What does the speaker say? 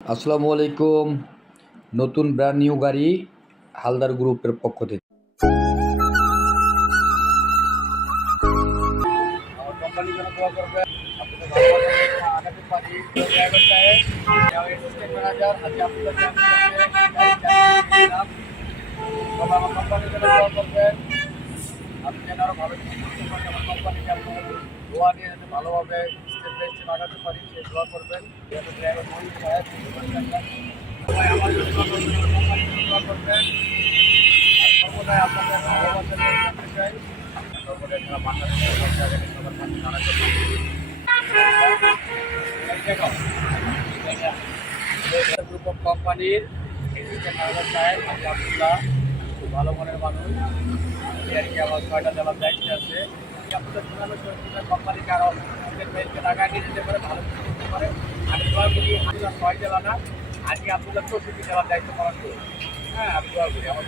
আসসালামু আলাইকুম। নতুন ব্র্যান্ড নিউ গাড়ি হালদার গ্রুপের পক্ষ থেকে। আমার কোম্পানির জন্য দোয়া করবেন। আপনাদের ভালোবাসা আগাতে পারি। ড্রাইভার সাহেব, অ্যাসিস্ট্যান্ট ম্যানেজার হাজি আব্দুল্লাহ সাহেব, তবে আমার কোম্পানির জন্য দোয়া করবেন। আপনি যেন আরও ভালো কিছু করতে পারেন। আমার কোম্পানিকে আপনার দোয়া নিয়ে যাতে ভালোভাবে স্টেপ বাই স্টেপ আগাতে পারি সেই দোয়া করবেন। ড্রাইভার মহিন সাহেব, সবাই আমার জন্য দোয়া করবেন, আমার কোম্পানির জন্য দোয়া করবেন। আর সর্বদাই আপনাদের ভালোবাসা নিয়ে থাকতে চাই। সর্বদাই যারা বাংলাদেশের সবার কাছে জানাতে গ্রুপ অফ কোম্পানির অ্যাসিস্ট্যান্ট ম্যানেজার সাহেব হাজি আব্দুল্লাহ, খুব ভালো মনের মানুষ। আর কি আমার ৬টা জেলার দায়িত্বে আছে। আপনাদের সুনামের সহযোগিতা কোম্পানিকে আরও টাকা নিয়ে যেতে পারে, ভালো কিছু করতে পারে। আমি দোয়া করি আপনার ৬ জেলা না, আজকে আপনাদের ৬৪ জেলার দায়িত্ব পালন করুন। হ্যাঁ, আমি দোয়া করি আমার